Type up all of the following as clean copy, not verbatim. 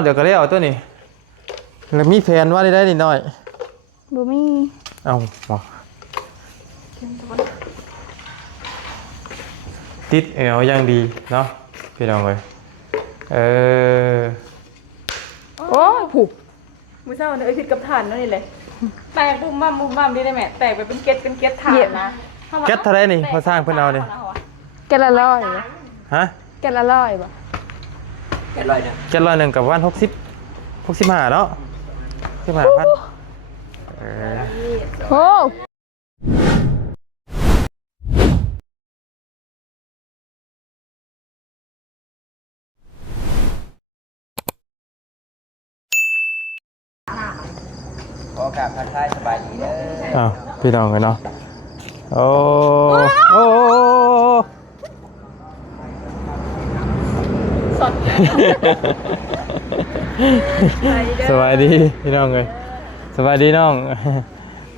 เดี๋ยวก็ได้เอาตัวนี้แล้วมีแฟนว่าได้นิดหน่อยบ่มีเอาติดอย่างดีเนาะพี่น้องเลยโอ้ผูกมือเช้าเนี่ยผิดกับฐานนั่นนี่เลยแตกบุ้มบ้ามได้ไหมแตกไปเป็นเก็ดฐานนะเก็ดเท่าไรนี่พอสร้างเพื่อนเอาเนี่ยแกละร้อยฮะแกละร้อยบ่แกละ1กับวัน65เนาะ65,000โอ้ขอกราบทักทายสบายดีเด้อพี่น้องเลยเนาะโอ้สดสวัสดีพี่น้องเลยสวัสดีน้อง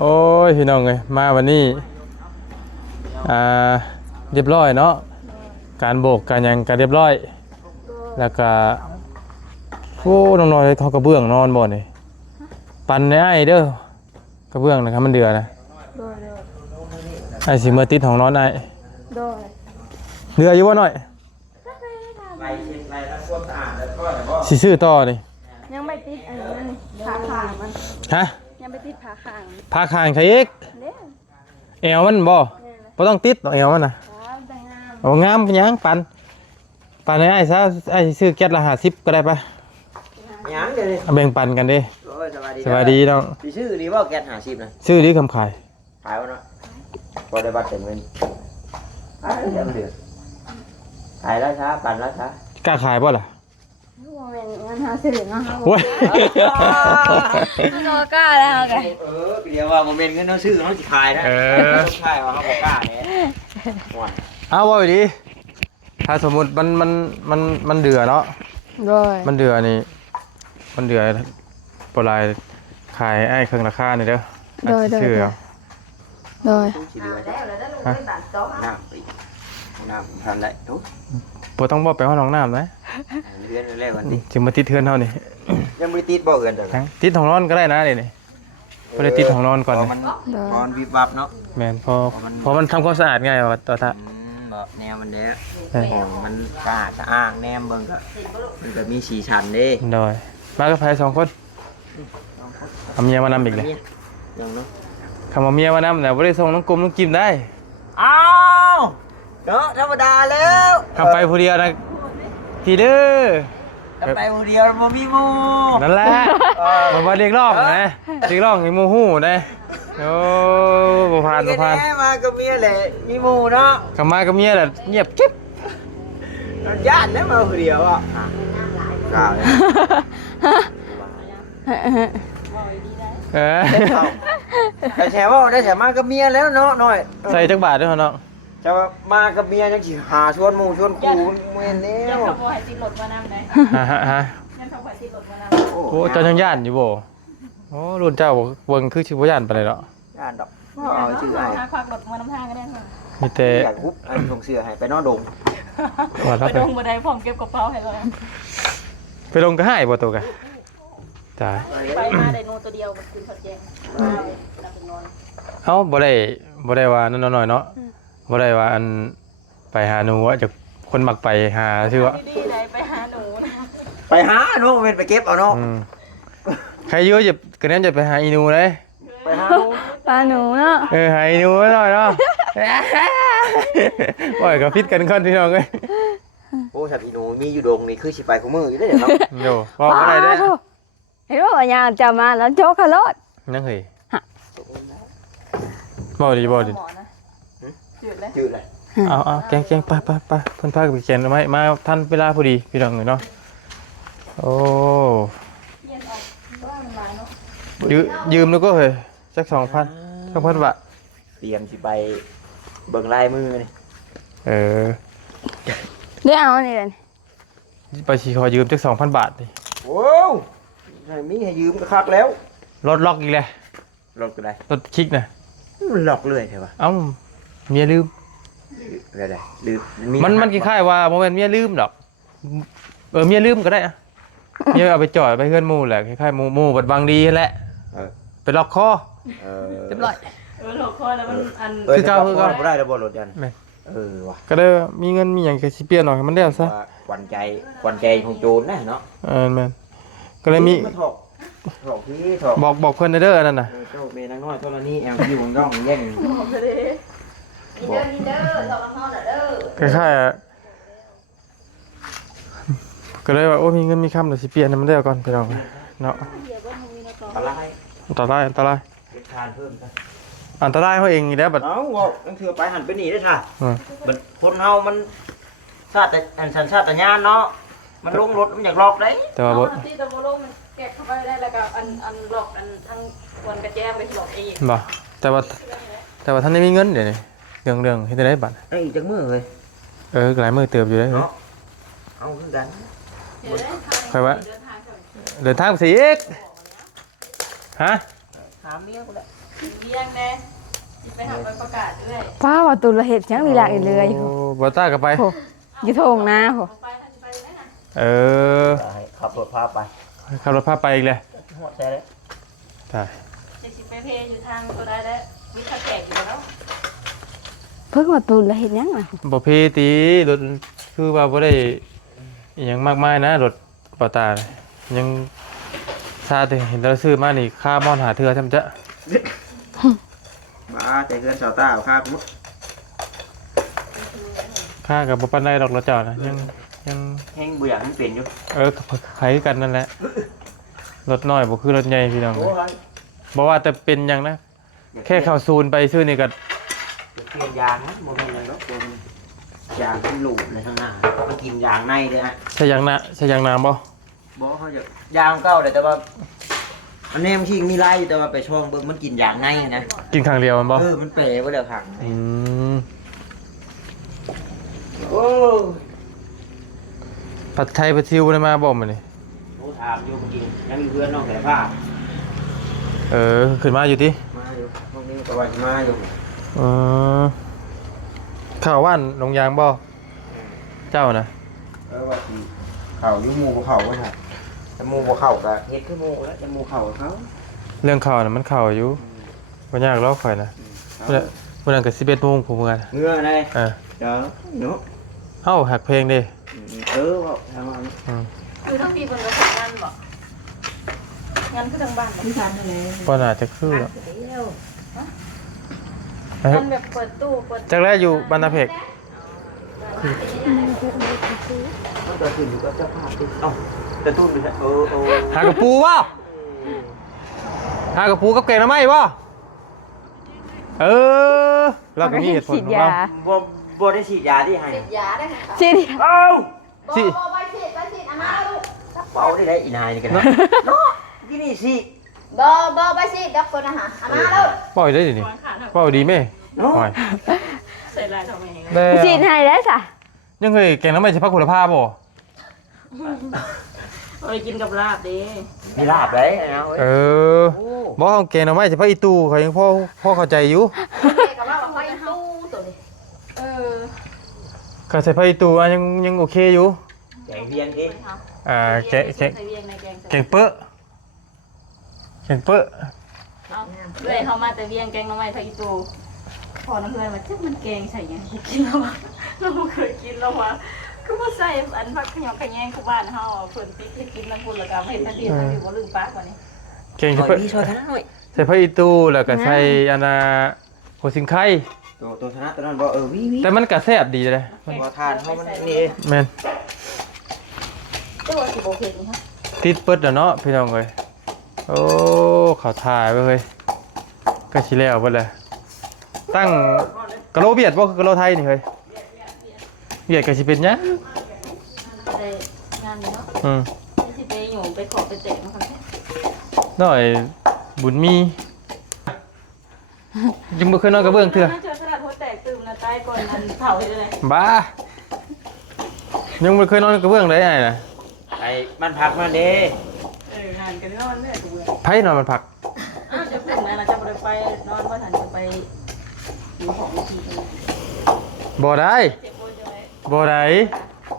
โอ้ยพี่น้องเลยมาวันนี้เรียบร้อยเนาะการโบกการยังการเรียบร้อยแล้วก็โอ้น้องน้อยเขากระเบื้องนอนบ่นี่ปั่นในไอ้เด้อกระเบื้องนะครับมันเดือนะไอ้สิเมื่อติดของนอนไอ้เดืออยู่ว่าหน่อยสิซื้อต่อนี่ยังไม่ติดอันนั้นผาคางมันฮะยังไม่ติดผาคางผาคางใครเอกเอวมันบ่ต้องติดเอวมันนะโอ้งามเป็นยังปั่นในไอ้ซะไอ้ซื้อแก๊สละ50ก็ได้ปะยังเดี๋ยวนี้แบ่งปันกันดิสวัสดีน้องชื่อดีว่าแก๊ส50นะชื่อดีคำขายขายวะเนาะพอได้บัตรเต็มเงินเดี๋ยวเดือดขายแล้วช้าปั่นแล้วช้ากล้าขายป่ะล่ะงานหาสื่อเนาะโว้ยเรากล้าแล้วไงเดี๋ยวว่าโมเมนต์เงินเขาชื่อเขาจะขายนะใช่ว่าเขาบอกกล้าเนี่ยเอาว่าดีถ้าสมมุติมันเดือเนาะมันเดือนี่มันเดือปลายขายไอ้เครื่องราคานี่เด้อชื่อโดยน้ำทำไรทุกปวดต้องบอกไปห้องน้องน้ำนะเดือนแรกวันนี้จึงมาติดเทือนเท่านี้ยังไม่ติดบ่เกินจังติดของนอนก็ได้นะนี่ก็ได้ติดของนอนก่อนมันวิบวับเนาะแมนพอมันทำความสะอาดง่ายว่ะต่อท่าแนวมันเนี้ยของมันสะอาดแนมเบิ่งก็มันจะมีสีชันดิโดยมากับใคร2 คนเอาเมียมานำอีกเลยยังเนาะคำว่าเมียมานำแต่ไม่ได้ส่งน้องกลมน้องกิมได้อ้าวเนาะธรรมดาแล้วขับไปผู้เดียวนะพี่เด้อไปผู้เดียวมันมีมูนั่นแหละมันมาเรียกร้องนะเรียกร้องมีมูหูนะโอ้บ่ผ่านมากับเมียแหละมีมูเนาะกลับมากับเมียแหละเงียบกิ๊บญาติแล้วมาผู้เดียวอ่ะกล่าวเนี่ยแต่แชร์ว่าได้แชร์มากับเมียแล้วเนาะหน่อยใส่จักบาทด้วยเนาะจะมากับเมียยังขี่หาชวนหมู่ชวนกูเมียนี่ยังขับรถติดรถมานั่งไหนยังขับรถติดรถมานั่งโอ้เจ้ายังย่านอยู่บ่โอ้รุ่นเจ้าเบิ่งคือชื่อบ่ย่านไปเลยเนาะย่านดอกชื่อไอ้ควักรถมาน้ำทางก็ได้มีแต่อยากฮุบส่งเสื้อให้ไปนอนดงไปดงบ่ได้ผมเก็บกระเป๋าให้เลยไปลงก็ให้บ่ตัวกะจ้าไปมาได้นูตัวเดียวมันคืนเขาแจงเอ้าบ่ได้ว่านั่นน้อยเนาะบ่ได้ว่าอันไปหาหนูว่าจะคนมักไปหาชื่อว่าดีๆได้ไปหาหนูนะไปหาเนาะเป็นไปเก็บเอาเนาะใครเยอะจะกระนั้นจะไปหาอีนูเลยไปหาปลาหนูเนาะหาอีนูหน่อยเนาะบ่อยก็พิษกันคนที่น้องเอ้ยโอ้สัตว์อีนูมีอยู่ดงนี่คือสิไปของมืออยู่ได้เนาะโย่พออะไรได้เห็นว่าญาติจะมาแล้วโจ๊กขลอดนั่งเฮ้ยบ่ดีจืดเลยเอาแกงไปเพิ่นพาไปเขียนไว้มาท่านเวลาพอดีพี่น้องเนาะโอ้ยืมแล้วก็เฮ้ยสัก2,000บาทเตรียมสิไปเบิ่งลายมือนี่ได้เอานี่เลยไปสิขอยืมสัก2,000 บาทดิโอ้ยมีให้ยืมก็คักแล้วรถล็อกอีกแล้วรถก็ได้รถคลิกนะล็อกเลยใช่ป่ะเอ้าเมียลืมลืมมันคล้ายๆว่าโมเมนต์เมียลืมดอกเมียลืมก็ได้อะ เมียเอาไปจอดไปเฮือนหมู่แหละคล้ายๆหมู่บัดบางดีนั่นแหละ เออ ไปล็อกคอ เออ เรียบร้อย หลอกคอแล้วมันอัน คือเก่าคือเก่า บ่ได้แล้วบ่รถยัน แม่น ว่ะ ก็เลยมีเงินมีหยังก็สิเปลี่ยนหน่อยให้มันแล้วซะ ว่าขวัญใจของโจรนะเนาะ แม่นก็เลยมี าถอกพี่ถอก บอกเพิ่นเด้ออันนั้นน่ะ เจ้าเมนังน้อยเท่านี้แอลอยู่ของย่องแย่ง บอกเลย บอก คล้ายๆก็เลยว่าโอ้มีเงินมีคำเดี๋ยวสิเปลี่ยนให้มันแล้วก่อนพี่น้องเนาะ อะไร อันตรายเป็นทานเพิ่มซะ อันตรายเขาเองอีกแล้วบัด เอาบอกนั่นคือไปหันไปหนีได้ค่ะ อืม มันคนเฮามันชาติอันสัญชาตญาณเนาะมันลงรถมันอยากหลอกได้ แต่ว่าบ่ ที่ตะโมโลมันแกะเข้าไปได้แล้วก็อันหลอกอันทั้งควนกระแจไปหลอกเอง บ่แต่ว่าท่านได้มีเงินเดี๋ยวนี้เรื่องเฮ็ดได้บัด ไอ้จักมือเลย หลายมื้อเติบอยู่เด้อ เนาะเอาคือกัน เดี๋ยวได้ทาง ค่อยว่า เดินทางก่อน เดินทางไปสิอีกฮะ ถามเมียกูแหละ เลี้ยงแน่ไปหาไปประกาศด้วย ป้าว่าตุลเห็ดยังมีหลากอีกเลย โอ้บ่ต้าก็ไป โหอยู่โถงนาโห ไปท่านไปไหมนะ เออ ขับรถพาไป ขับรถพาไปอีกเลย หัวใจเลย ได้ จะสิไปเพย์อยู่ทางตัวได้แล้วมีข้าวแจกอยู่แล้ว เพิ่งว่าตุลเห็ดยังอ่ะ บ่เพตีรถคือว่าบ่ได้อิหยังมากมายนะรถบ่ตายังซาแต่เห็นเราซื้อมานี่ค่ามอนหาเทื่อทำจะ มาใจเกินสาวตาข้ากู ค่ากับบ่ปานใดดอกรถเจ้านะยัง แห้งเบื่อมันเป็นอยู่ ไขกันนั่นแหละรถน้อยบ่คือรถใหญ่พี่น้อง โอ้ย บ่ว่าแต่เป็นหยังนะแค่เข้าศูนย์ไปซื้อนี่ก็ เปลี่ยนยางนะโมเมนต์อะไรหรอกตัวมันยางมันหลุดเลยข้างหน้ามันกินยางในเลยฮะ ใช่ยางน้ำบ่ บอกเขาจะยางเก้าเลยแต่ว่าอันนี้มันที่มีไล่แต่ว่าไปช่องเบิ้งมันกินยางในนะ กินครั้งเดียวมันบ่ มันเป๋ไปเลยค่ะ อืม โอ้ ผัดไทยผัดซิวได้มาบ่มื้อนี้ โหถามอยู่เมื่อกี้ยังมีเพื่อนน้องแต่ผ้า ขึ้นมาอยู่ติ มาอยู่พวกนี้ก็ว่าจะมาอยู่ เออข้าวว่านลงยางบ่เจ้านะ ว่าที่เข่าอยู่หมูเข่าไว้ค่ะแต่หมูบ่เข่าก็เฮ็ดคือหมูแล้วแต่หมูเข่าเขา เรื่องข้าวน่ะมันข้าวอยู่บ่ยากหรอกข่อยนะเมื่อนั้นก็11:00นผมเหมือนกัน เงื่ออะไร เออ เดี๋ยวเนาะ เอ้าหักเพลงดิ ว่าทำมา อืม คือทั้งปีคนก็ทำงานบอกงานคือทางบ้านที่ทำอะไร บ่น่าจะคือหรอก งานแบบเปิดตู้เปิด จักแรกอยู่บรรณเพก มันก็ขึ้นอยู่กับเจ้าภาพที่เอ้าแต่ตู้นี่ หากระปูบ่หากระปูกับแกงหน่อไม้บ่เราก็มีเหตุผล ฉีด ของ ยา เรา บ่ได้ฉีดยาที่ให้ ยาได้ค่ะ ฉีด เอ้า สิ ไปฉีดอามาลูก เป่าได้อีนายนี่กันนะเนาะที่นี่สิ บไปสิดับคนอาหารอามาแล้ว ปล่อยได้ดินี่ปล่อยดีไหม เนาะ ปล่อย ใส่ลายทำไม ได้ ฉีดให้ได้จ้ะ ยังเคยแกงหน่อไม้ใช่พักคุณภาพบ่ เอาไปกินกับลาบดิ มีลาบเลยนะ บ่ของแกงหน่อไม้ใช่พักอีตู้เขายังพ่อเข้าใจอยู่ กับว่าไฟตู้ตัวนี้ ก็ใส่พักอีตู้ยังโอเคอยู่ แกงเวียงดิ แกง ใส่เวียงในแกง แกงเป๊ะแกงเป๊ะ เอาเลยเขามาแต่เวียงแกงน้ำมันไทยตูพอน้ำเพื่อนมาจ๊มันแกงใส่ยังกินแล้ววะเราเคยกินแล้ววะคือว่าใส่อันผักขยงขยงคู่บ้านเฮาเพิ่นติ๊กให้กินแล้วพูดแล้วก็เห็นทันทีทันทีบ่ลืมปากว่านี่ แกงใส่พัก ช่วยท่านหน่อย ใส่พักอีตู้แล้วก็ใส่อันน่ะหัวสิงไข่ ตัวชนะตัวนั้นบอกวิ แต่มันก็แซ่บดีเลย บ่ทานเขามันนี่ แม่น เจ้าว่าสิบ่เผ็ดนี่ฮะ ติดเปิดแล้วเนาะพี่น้องเอ้ยโอ้เขาถ่ายไว้เฮ้ยก็สิแล้วเบิดเลยตั้งกะโลเวียดบ่คือกะโลไทยนี่เฮ้ยเวียดก็สิเป็นหยัง ได้งานนี่เนาะ อืม สิไปหยูไปขอไปเตะมาคั่น น้อยบุญมียังบ่เคยนอนกระเบื้องเทื่อ เจอขนาดหัวแตกตื่มนะตายก่อนอันเผาเฮ็ดได้ บ้ายังบ่เคยนอนกระเบื้องได้ไงน่ะ ไอ้มันพักมันเด้ งานกันนอนแม่กูเบื่อ ไผนอนมันผัก อ้าวจะเป็นไงล่ะจะบ่ได้ไปนอนบ่ทันจะไปอยู่ของอีกทีนึง บ่ได้ เจ็บปวดจังได๋ บ่ได้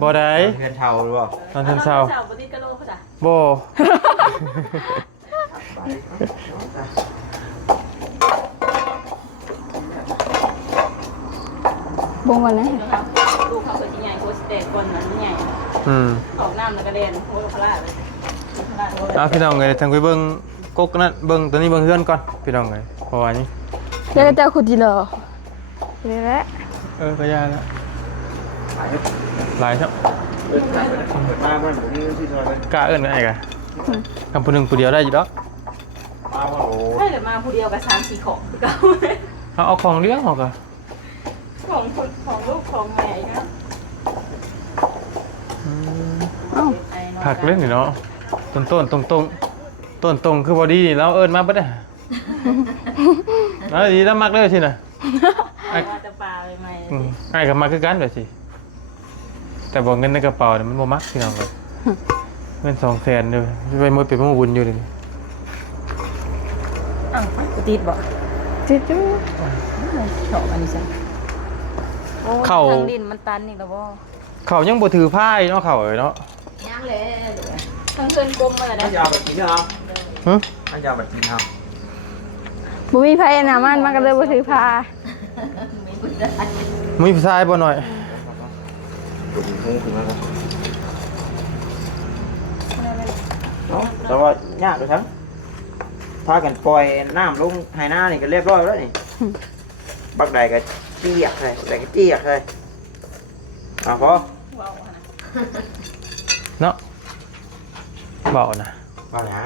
บ่ได้ เงินเท่าหรือเปล่า ตอนเช้าเช้า เช้าบ่ติดกะโลเขาจ้ะ บ่ บงวันไหน ลูกเขาก็สิใหญ่โคสเตก่อนนั้นใหญ่ อืม ออกน้ำแล้วก็เรียนโหพลาดเลยพลาดโห เอาพี่น้องเอ้ยทางไปเบิ่งกกนั่นเบิ่งตัวนี้เบิ่งเฮือนก่อนพี่น้องเอ้ยเพราะว่านี่ เดี๋ยวเจ้าขุดจีเหรอนี่แหละ ก็ยาแล้วหลายครับ มาบ้านผมนี่ที่ซอยเลย กล้าเอิ้นไอ้กะคำผู้หนึงผู้เดียวได้อยู่ดอก มาว่าโอ้ ให้เลยมาผู้เดียวกับ3-4ของคือเก่า เอาของเลี้ยงออกอ่ะ ของลูกของแม่อีกนะ เอ้า ผักเล่นนี่เนาะต้นตรงคือบอดี้นี่เราเอิ้นมาบ่ได้เอาดีแล้วมักเลยสิน่ะ ว่าจะปลาไปไหม ไอ้กับมักคือกันเด้อสิแต่บ่เงินในกระเป๋าเนี่ยมันบ่มักพี่น้องเลยเงิน200,000เด้อไปหมดเป็นบ่บุญอยู่เดิ อ้าวติดบ่ จิ๊ดจู้ เฉาะอันนี้ใช่ทางดินมันตันอีกแล้วบ่ เขายังบ่ถือผ้าเนาะเขาเอ้ยเนาะ ยังเลย ทางเพื่อนกลมมาแล้ว ท่าน นะ จะเอาแบบกินเหรอ หึ ท่านจะเอาแบบกินเหรอ บ่มีไผน่ะมันก็เลยบ่ถือพา มีผู้ชายบ่หน่อย ถูกหูขึ้นมาแล้วเนาะแต่ว่ายากด้วยทั้งพากันปล่อยน้ำลงไหหน้านี่ก็เรียบร้อยแล้วนี่บักใดก็เจี๊ยกเลยใดก็เจี๊ยกเลยอ่ะพอ ว้าวนะ เนาะเบานะ มาหา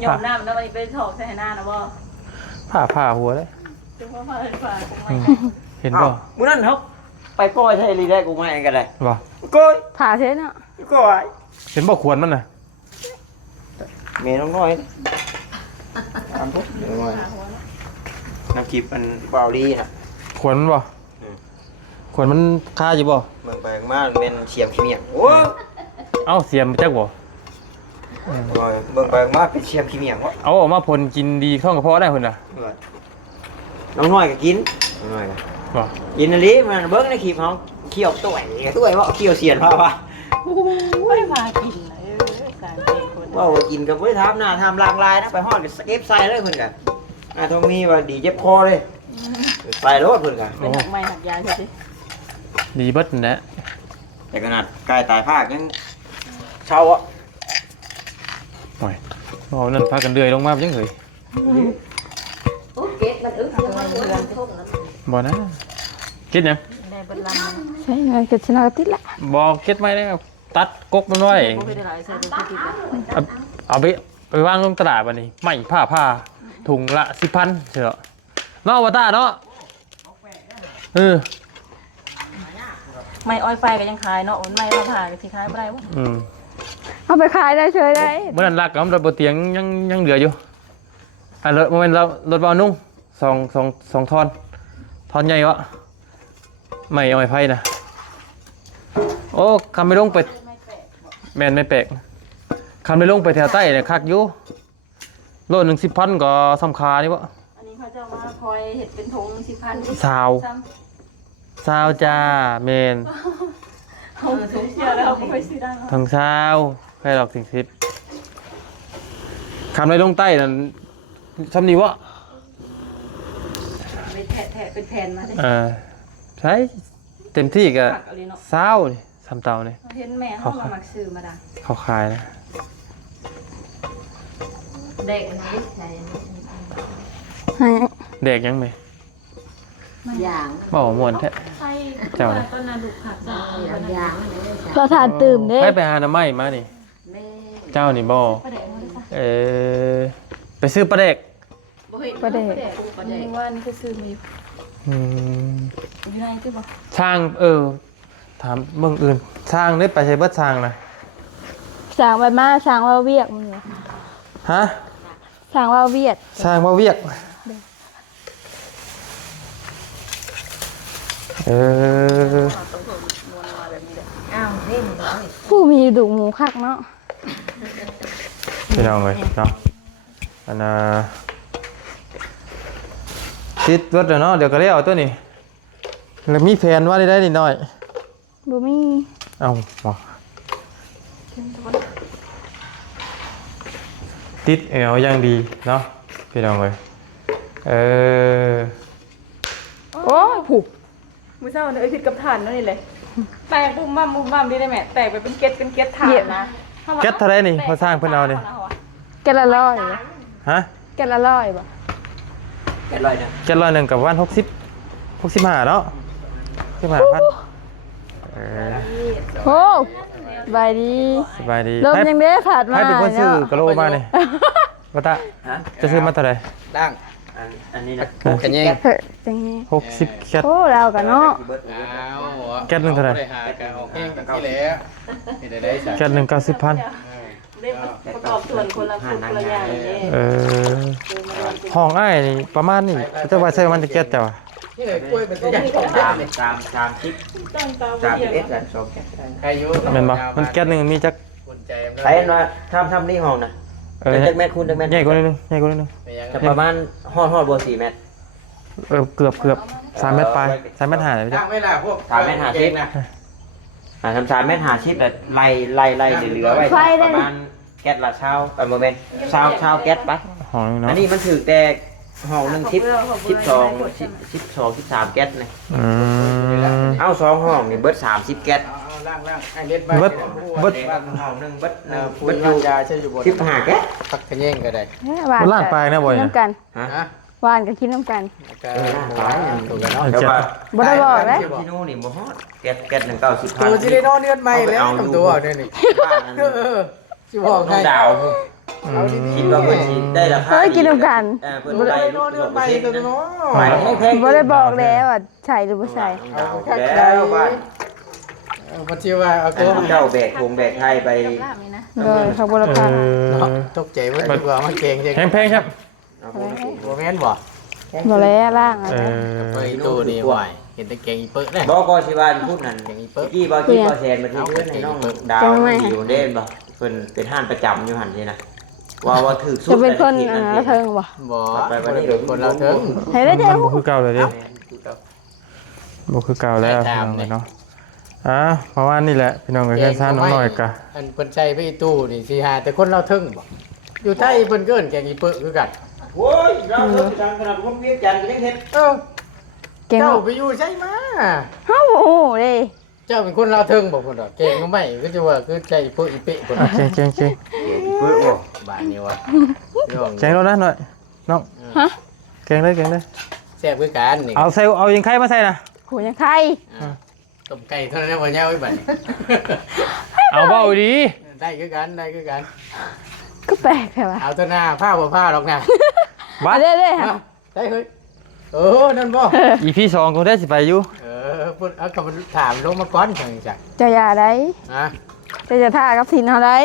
หยอมน้ำแล้วไปถอกใส่หน้านะบ่ ผ้าหัวเลย จึงว่าพาเป็นฝาคงไม่ เห็นบ่ มื้อนั้นเขาไปปล่อยใช่รีแรกกูมาเองกันเลย บ่ ก้อย ผ่าเช่เนาะ ก้อย เห็นบ่ควรมันน่ะ เมย์น้องน้อยตามพวกเดี๋ยวน้อยน้ำกิบมันเบาดีนะ ควรมันบ่ควรมันค่าอยู่บ่ เมืองไปมากเป็นเสียมขี้เมียงโอ้ย เอ้าเสียมจักบ่ เมืองไปมากเป็นเสียมขี้เมียงวะ เอาออกมาผลกินดีท้องกระเพาะได้พุ่นน่ะ น้องน้อยก็กินน้องน้อยก็ บ่ กินอันนี้มันเบิ้งในคลิปเขาเคี่ยวตัวว่าเคี่ยวเสียนพ่อวะ ไม่มากินเลยสารเด็กคน ว่ากินกับไม่ทำหน้าทำลางลายนะไปห้องกับสเก็ปใส่เลยเพื่อนกันทองมีว่าดีเจ็บคอเลยใส่รถเพื่อนกัน เป็นหักไม้หักยาใช่ไหม ดีเบิดนั่นแหละ แต่ขนาดกายตายภาคยังเช่าอ่ะ โอ้ยบ่นั่นพากันเดือยลงมาจังเอ้ย โอ้เก็บมันอึดยังมันหัวมันทุ่งแล้ว บ่นะคิดหยัง ได้เบิดลำ ใช่ไงก็ชนะก็ติดละ บ่เก็ดไว้แล้วตัดกกมันไว้ บ่เคยได้หลายใส่เป็นติดเลย เอาไปวางลงตลาดบัดนี้ไม่ผ้าถุงละ10,000เด้อเนาะว่าตาเนาะไม้อ้อยไฟก็ยังขายเนาะไม้มาผ่าก็สิขายบ่ได้บ่ เอาไปขายได้เฉยได้ เมื่อนั้นรักกับรถบนเตียงยังเหลืออยู่รถโมเมนต์เรารถเบานุ่งสองทอนใหญ่วะไม่เอาไม้ไผ่นะโอ้คำไม่ลงไปแมนไม่แปลกคำไม่ลงไปแถวใต้เนี่ยคักอยู่โลหนึ่ง10,000ก็สำคานี่วะ อันนี้เขาจะมาคอยเห็ดเป็นถุง10,000 สาวจ้าเมน เอาถุงเชียวแล้วบ่เคยซื้อได้ ทางสาวให้ดอกถึง10คำไม่ลงใต้นั่นซ้ำนี่วะ ไปแทะเป็นแผ่นมาดิ ใช้เต็มที่ก็ ผักเอาเลยเนาะ สาวนี่สำเตานี่ เห็นแม่เขามามักซื้อมาดัง เขาขายนะ เด็กมันนิดไหน ให้ เด็กยังไหม อย่าง บอกมวนแท้ ใช่ เจ้าน่ะ ต้นนาดุผักจ้า อย่าง เราทานตื่มเด้ ไปหาหน้ำไม้มานี่ แม่ เจ้านี่บ่ ประเดี๋ยวมันจะ ไปซื้อปลาเด็ก ประเด็น นี่ว่านี่คือซื้อมาอยู่ อืม อยู่ไหนคือบ่ ช่างถามเมืองอื่นช่างได้ไปใช้เบิดช่างนะ สั่งไปมาสั่งว่าเวียกมึง ฮะ สั่งว่าเวียด ช่างมาเวียกต้องถูกมวนมาแบบนี้เลย อ้าวเล่นเลย ผู้มีดุหมูคักเนาะ พี่น้องเลยเนาะอันน่ะติดเบิดแล้วเนาะเดี๋ยวก็เลี้ยวตัวนี้แล้วมีแผนว่าได้นิดหน่อย บ่มี เอ้าบ่ติดแอวอย่างดีเนาะพี่น้องเอ้ยโอ้ยผูก มื้อเช้าเนี่ยผิดกับฐานนั่นนี่เลยแตกบุ้มบ้ามดีได้แม่แตกไปเป็นเก็ดฐานนะ แก๊สเท่าไรนี่พอสร้างเพิ่นเอานี่ แกะละร้อยบ่ ฮะ แกะละร้อยบ่ แกลอยนะ แก๊สร้อยหนึ่งกับวัน65เนาะ65,000 โอ้สบายดี สบายดี ลมยังได้ผ่านมา ให้เป็นคนซื้อกะโลมานี่ว่าตะ ฮะ จะซื้อมาเท่าไหร่ ดัง อันนี้นะ กันยัง เฮ้ยจังนี้ 60แก๊ส โอ้เรากันเนาะ แก๊สหนึ่งเท่าไหร่ หากันออกเองกันที่แล้วเห็นได้จ้ะ แก๊สหนึ่ง90,000 ได้ประกอบส่วนคนละคนละอย่างเลย ห้องอ้ายนี่ประมาณนี้จะว่าใช้มันจะแก๊สจ้ะวะ นี่เลยกล้วยเป็นตัวอย่างของ 3ชิป3 S กัน2แกะ อายุ แม่นบ่มันแก๊สหนึงมีจัก คนใจ ใช้ว่าทำนี่ห้องนะจักแมทคูณจักแมท ใหญ่กว่านิดนึง จะประมาณฮอดบ่4เมตร เกือบ3เมตรปลาย3เมตร5เลย ดั จ้ะ งไม่ล่ะพวก 3เมตร50นะทำ3เมตร50แต่ไล่เหลือไว้ประมาณแก๊สละเช้าโมเมนต์เช้าแก๊สไป ห้องนึง อั เนาะ นนี้มันถือแต่ห้องหนึง12 13แก๊สนะ อืม เอา2ห้องนี่เบิด30แก๊ส ล่างไอ้เล็ด เบิด ห้องหนึงเบิด พู เบิ ด ดอ อยู่ ยู่ ยาใช่อยู่บน 15แก๊ส พักกันยังก็ได้ หวาน ล่างปลายนะบ่อย กินน้ำกัน ฮะ ฮะ หวานก็กินน้ำกัน ก็ถูกกันเนาะ แต่ว่า บ่ได้บอกเลย ที่นู่นนี่บ่ฮอดแก๊ส190 ตัวที่ได้นอนเดือนใหม่แล้วทำตัวเนี่ยนี่ บ้านนั้น ชิบอกให้ ดาว เอาดี คิดว่าเพิ่นสิได้ราคา เฮ้ยกินน้ำกัน เพิ่น บ่ ได้ ได้น ลู อก นเดือนใหม่ เซ็ต ตัว นะ เนา ใหม่ ะ แพง บ่ได้บอกแล้วว่าใช่หรือบ่ใช่ เอา ๆ แค่ แล้วบ้าน มันชื่อว่าเอาตัว เจ้าแบกคงแบกไทยไป ลาบนี่นะ เลยเขาบ่ละพัน ตกใจว่าดีกว่ามันเก่งจริง แพงครับ โมเมนต์บ่ บ่แล้วล่าง ไปตู้นี่ไหวเห็นแต่เก่งอีเปิ้ลเนี่ย บ่ก็สิว่าพูดนั่นกี้บ่แซนมาที่เพิ่นให้น้องดาวอยู่เด่นบ่เพิ่นเป็นห้านประจำอยู่หั่นนี่นะว่าถือสุด จะเป็นคนละเทิงบ่ บ่คนเราเถิง ให้ได้เด้อ บ่คือเก่าเลยดิบ่คือเก่าแล้วเนาะเพราะว่านี่แหละพี่น้องเอ้ยแค่ซ่าน้อยกะ อันเพิ่นใช้ไปตู้นี่สิหาแต่คนเราเถิงบ่อยู่ไทยเพิ่นเกินแกงอีเปิ้ลคือกัน โอ้ยเราเพิ่นจังขนาดผมเวียงจันทร์ก็ยังเฮ็ด เก่ง เจ้าไปอยู่ใช่มา เฮาบ่ฮู้เด้ เจ้าเป็นคนเราเถิงบ่พุ่นดอกเก่งก็ไม่ก็จะว่าคือใจอีเปิ้ลอีเป๊ะพุ่น เก่ง เพิ่นโอ้ บ้านนี้ว่า แกงแล้วนะหน่อยน้อง ฮะ แกงเลย แซ่บคือกันนี่ เอายังไข่มาใส่นะ โหยังไข่ ต้มไก่เท่านั้นบ่ยาวไว้บัดนี้ เอาเบาดี ได้คือกันได้คือกัน ก็แปลกแค่ว่า เอาตัวหน้าผ้าบ่ผ้าหรอกนะ บ้า เด้เด้ ได้เฮ้ยนั่นบ่ อีพี2ก็ได้สิไปอยู่ พูดเอากับถามลงมาก่อนจังจัง จะอย่าได้ ฮะ จะท่ากับสินเฮาได้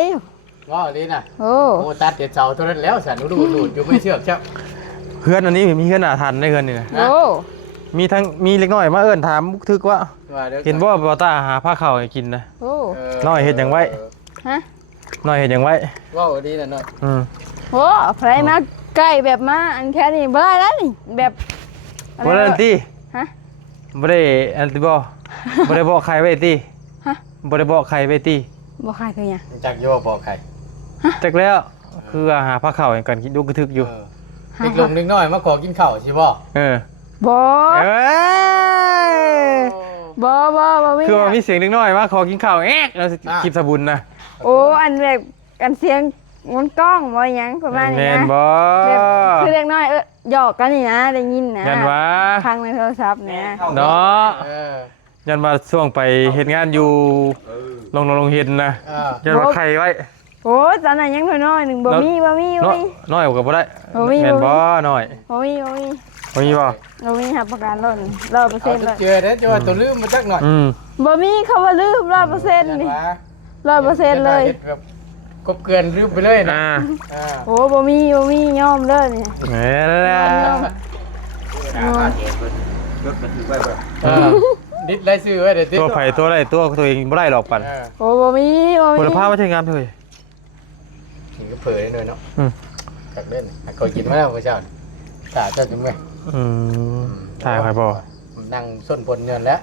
ว่าดีน่ะ โอ้ โอ้ตัดเด็ดเสาตัวนั้นแล้วสันดูอยู่ไม่เชื่อเจ้า เพื่อนอันนี้มีเพื่อนอาถรรพ์ในเพื่อนนี่นะ โอ้ มีเล็กน้อยมาเอิ้นถามมุกทึกว่า ดี๋ยว เห็นบ่บ่ตาหาผ้าขาวให้กินนะ โอ้ น้อยเฮ็ดหยังไว้ ฮะ น้อยเฮ็ดหยังไว้ ว่าดีน่ะน้อย โอ้ไผมาใกล้แบบมาอันแค่นี้บ่ได้แล้วนี่แบบ บ่ได้อันติ ฮะ บ่ได้อันติบ่บ่ได้บอกใครไว้ติ ฮะ บ่ได้บอกใครไว้ติ บ่ใครคือหยัง จักโยบอกใคร จักแล้วคือหาผ้าขาวให้กันกินดูกระทึกอยู่ เด็กลงเด็กน้อยมาขอกินข้าวใช่บ่ บ่ เอ้ย บ่มี คือว่ามีเสียงเล็กน้อยมาขอกินข้าวแอ๊กแล้วคลิปสบุญนะ โอ้อันแบบกันเสียงมันกล้องบ่หยังประมาณนี้ แม่น นะ บ่ แบบคือเล็กน้อยหยอกกันนี่นะได้ยินนะ ยันว่า ฟังในโทรศัพท์นะ เนาะยันว่าช่วงไปเฮ็ดงานอยู่โรงเฮ็ดนะยันว่าใครไว้ โอ้ตอนนั้นยังน้อยๆหนึ่งบ่มี น้อยกว่าบ่ได้ บ่มี แม่นบ่น้อย บ่มี บ่มีบ่ หับประกันล้น เอา 100% ทุ เล ก ย เจอเด้อจะว่าตัวลืมมาจักหน่อย บ่มีคำว่าลืม100%นี่100%เลย แบบกบเกลือนลืมไปเลยนะ โอ้บ่มียอมเลยนี่ แม่นแล้ว รถมันถือไว้บ่ ดิดไรซื้อไว้เดี๋ยวดิด ตัวไผตัวไรตัวตัวเองบ่ได้หรอกปั่น โอ้บ่มี ผลภาพว่าใช้งานเพิ่น ถึงก็เผยได้เลยเนาะกักเล่นเขากินมาแล้วพระเจ้าตาเจ้าจุ๊บไหม ถ่ายใครบ่ นั่งส้นบนเงินแล้ว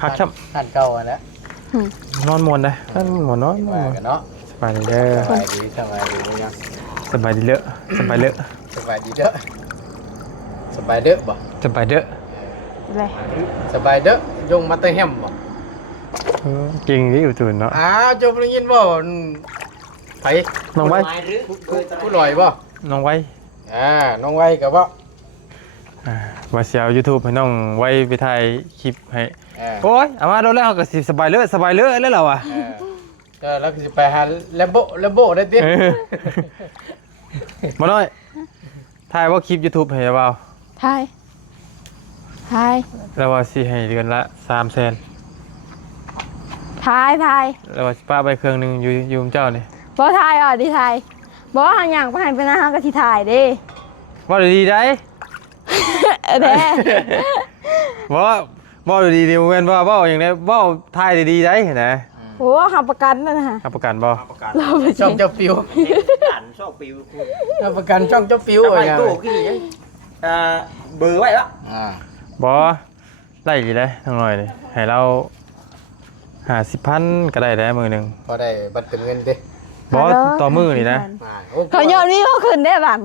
คักช้ำ ท่านเก่าแล้ว นอนมวนได้ท่านหมอนนอน มากันเนาะ สบายดีเด้อ สบายดีสบายดีเนาะ สบายดีเลอะสบายเลอะ สบายดีเด้อสบายเด้อบ่ สบายเด้อ เลย สบายเด้อยงมาเตอร์แฮมบ่ เก่งที่อยู่ตื่นเนาะ อ้าวจบได้ยินบ่ไผ น้องไว้ ผู้ลอยบ่ น้องไว้ น้องไว้กับบ่ ว่าเสียว YouTube ให้น้องไว้ไปถ่ายคลิปให้ อ่า โอ้ยเอามาโดนแล้วก็สิสบายเลอะแล้วเราอ่ะ ก็แล้วก็สิไปหาแลมโบได้ติ เออมาหน่อยถ่ายว่าคลิป YouTube ให้เปล่า ทาย แล้วว่าสิให้เดือนละ300,000 ทาย แล้วว่าสิป้าไปเครื่องหนึงอยู่เจ้านี่ บ่ทายอ่ะดิทายบ่หางอย่างไปหันไปหน้าห้างก็สิถ่ายเด้ ว่าดีได้ แท้ ว่าดีนี่แม่นว่าอย่างนี้ว่าถ่ายดีได้นะ โหหาประกันนั่นน่ะ รับประกันบ่ ประกาศ เราไป ช่องเจ้าปิว ด่านชอบปิวคุณ รับประกันช่องเจ้าปิว ทำไม อ่ะ ตู้ขี้เบอร์ไว้ละ บ่ไล่กี่ได้ทั้งหน่อยนี่ให้เรา50,000ก็ได้ได้มื้อหนึง พอได้บัตรเติมเงินติ บ่ต่อมื้อนี่นะ เขายอดนี้เขาขึ้นได้บัง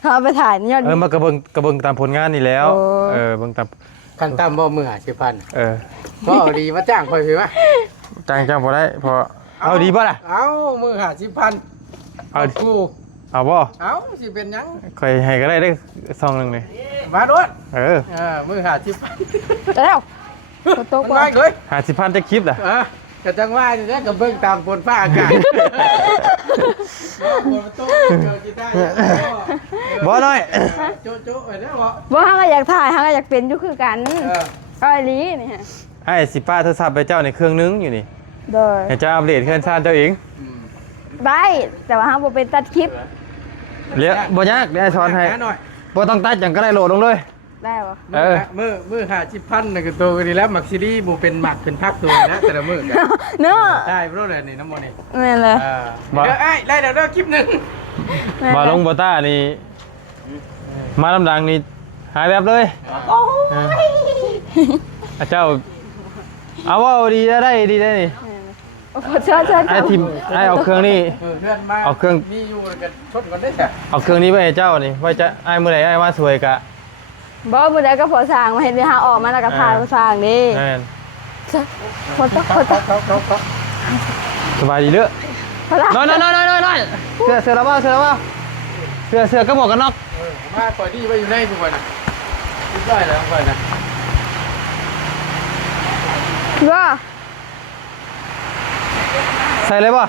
เขาเอาไปถ่ายยอด เออ นี้ มากระเบิงตามผลงานนี่แล้ว โอ้ เบิ่งตาม ขั้นต่ำบ่มือ50,000 เออ บ่เอาดีมาจ้างค่อยพี่มา จ้างบ่ได้เพอเอาดีบ่ล่ะ เอามือ50,000 เอา กู เอาบ่ เอาสิเป็นหยัง ค่อยให้ก็ได้ซองหนึงนี่ มาโดด เออ มือ50,000 แล้วเขาโต๊ะ มัน ก่อ มาน เลย 50,000จะคลิปล่ะ กะจังว่านี่นะก็เบิ่งตามฝนฟ้าอากาศฝนตกเจอกีตาร์ บ่น้อย โจ๊ะๆไปแล้วบ่ บ่ห้างก็อยากถ่ายห้างก็อยากเป็นอยู่คือกันก็ไอ้ลีนี่ฮะ ให้สิป้าโทรศัพท์ไปเจ้าในเครื่องนึงอยู่นี่ โดย ให้เจ้าอัปเดตเครื่องชาติเจ้าเอง ได้แต่ว่าห้างบ่เป็นตัดคลิป เลี้ยบ่ยากเดี๋ยวให้สอนให้ หน่อย บ่ต้องตัดหยังก็ได้โหลดลงเลย ได้บ่ มือ50,000น่ะก็โตก็ดีแล้วหมักซีรีส์บ่เป็นหมักเป็นพักตัวนะแต่ละมื้อกัน เนาะ ได้บ่รู้เลยนี่น้ำมันนี่ แม่นเลย เดี๋ยวไอ้ได้เดี๋ยวคลิปหนึง แม่น บ่ เลย ลงบ่ต้านี่มาลำดังนี่หายแบบเลยเจ้าเอาว่าดีได้นี่ โอ้โหเชิญ ไอ้ทีมไอ้เอาเครื่องนี่ เพื่อนมา เอาเครื่อง มีอยู่กันชนกันได้จ้ะ เอาเครื่องนี้ไปให้เจ้านี่ไว้จะไอ้มื้อไหนไอ้มาสวยกะ บ่มื้อใดก็พอสร้างมาเฮ็ดให้หาออกมาแล้วก็ถ่ายมาสร้างนี่ แม่น คนตก เขา สบายดีเด้อ พอละ น้อยเสื้อแล้วเปล่าเสื้อก็หมวกกันน็อก มาปล่อยดีไว้อยู่ในทุกคนนะคิดได้แล้วค่อยนะ ว่า ใส่เลยป่ะ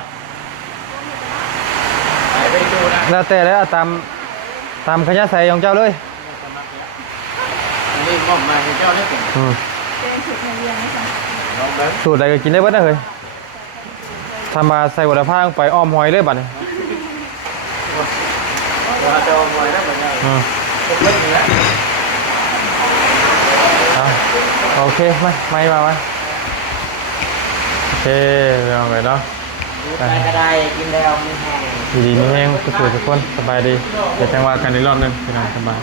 ไปดูนะ แล้วแต่แล้วตามขยะใส่ของเจ้าเลย นี่มอมมาให้เจ้าเนี่ย ลองเบิ้ง สูตรอะไรก็กินได้เบิดนะเฮ้ยทำมาใส่หัวละพางไปอ้อมหอยเลยบัดนี้ ว่าจะเอาไว้ได้เหมือนกัน เล่นอยู่แล้ว โอเคไม่มาโอเคเอาไปเนาะ ไปก็ได้กินแล้วไม่แห้ง ดีๆมีแห้งทุกคนสบายดีเดี๋ยวจังว่ากันในรอบหนึงพี่น้องสบาย